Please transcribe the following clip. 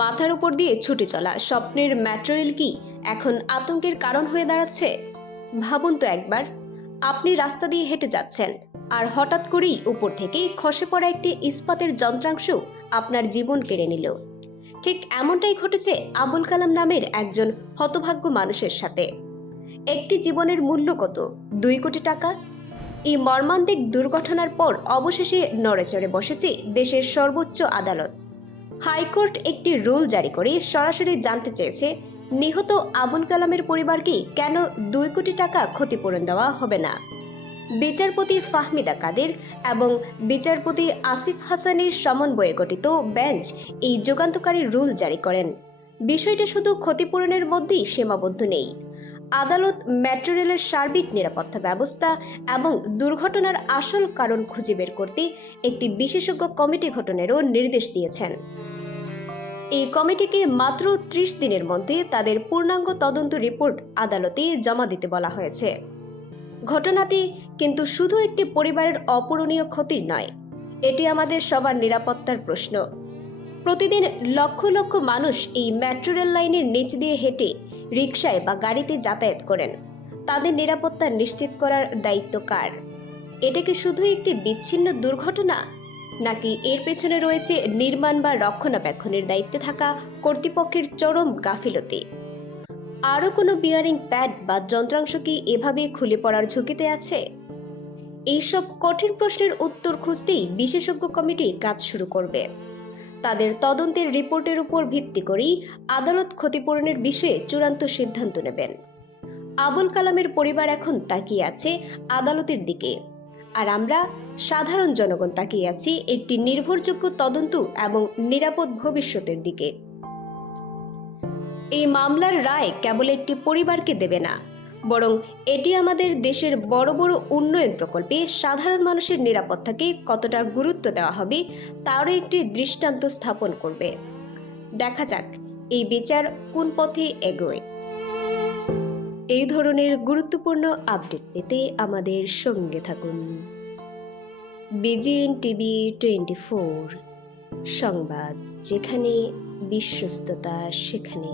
মাথার উপর দিয়ে ছুটে চলা স্বপ্নের মেট্রো রেল কি এখন আতঙ্কের কারণ হয়ে দাঁড়াচ্ছে? ভাবুন তো একবার। আপনি রাস্তা দিয়ে হেঁটে যাচ্ছেন, আর হঠাৎ করেই উপর থেকে খসে পড়া একটি ইস্পাতের যন্ত্রাংশ আপনার জীবন কেড়ে নিল। ঠিক এমনটাই ঘটেছে আবুল কালাম নামের একজন হতভাগ্য মানুষের সাথে। একটি জীবনের মূল্য কত? দুই কোটি টাকা? এই মর্মান্তিক দুর্ঘটনার পর অবশেষে নড়েচড়ে বসেছে দেশের সর্বোচ্চ আদালত। হাইকোর্ট একটি রুল জারি করে সরাসরি জানতে চেয়েছে, নিহত আবুল কালামের পরিবারকে কেন দুই কোটি টাকা ক্ষতিপূরণ দেওয়া হবে না? বিচারপতি ফাহমিদা কাদের এবং বিচারপতি আসিফ হাসানের সমন্বয়ে গঠিত বেঞ্চ এই যুগান্তকারী রুল জারি করেন। বিষয়টি শুধু ক্ষতিপূরণের মধ্যেই সীমাবদ্ধ নেই। আদালত মেট্রো রেলের সার্বিক নিরাপত্তা ব্যবস্থা এবং দুর্ঘটনার আসল কারণ খুঁজে বের করতে একটি বিশেষজ্ঞ কমিটি গঠনেরও নির্দেশ দিয়েছেন। এই কমিটিকে মাত্র ত্রিশ দিনের মধ্যে তাদের পূর্ণাঙ্গ তদন্ত রিপোর্ট আদালতে জমা দিতে বলা হয়েছে। ঘটনাটি কিন্তু শুধু একটি পরিবারের অপূরণীয় ক্ষতির নয়, এটি আমাদের সবার নিরাপত্তার প্রশ্ন। প্রতিদিন লক্ষ লক্ষ মানুষ এই মেট্রো রেল লাইনের নিচ দিয়ে হেঁটে রিকশায় বা গাড়িতে যাতায়াত করেন। তাদের নিরাপত্তা নিশ্চিত করার দায়িত্ব কার? এটা কি শুধু একটি বিচ্ছিন্ন দুর্ঘটনা নাকি এর পেছনে রয়েছে নির্মাণ বা রক্ষণাবেক্ষণের দায়িত্বে থাকা কর্তৃপক্ষের চরম গাফিলতি? আরও কোনো বিয়ারিং প্যাড বা যন্ত্রাংশ কি এভাবে খুলে পড়ার ঝুঁকিতে আছে? এইসব কঠিন প্রশ্নের উত্তর খুঁজতেই বিশেষজ্ঞ কমিটি কাজ শুরু করবে। তাদের তদন্তের রিপোর্টের উপর ভিত্তি করেই আদালত ক্ষতিপূরণের বিষয়ে চূড়ান্ত সিদ্ধান্ত নেবেন। আবুল কালামের পরিবার এখন তাকিয়ে আছে আদালতের দিকে। আর আমরা সাধারণ জনগণ তাকিয়ে আছি একটি নির্ভরযোগ্য তদন্ত এবং নিরাপদ ভবিষ্যতের দিকে। এই মামলার রায় কেবল একটি পরিবারকে দেবে না, বরং এটি আমাদের দেশের বড় বড় উন্নয়ন প্রকল্পে সাধারণ মানুষের নিরাপত্তাকে কতটা গুরুত্ব দেওয়া হবে তারও একটি দৃষ্টান্ত স্থাপন করবে। দেখা যাক এই বিচার কোন পথে এগোয়। এই ধরনের গুরুত্বপূর্ণ আপডেট পেতে আমাদের সঙ্গে থাকুন। BGN TV twenty four. সংবাদ যেখানে বিশ্বস্ততা সেখানে।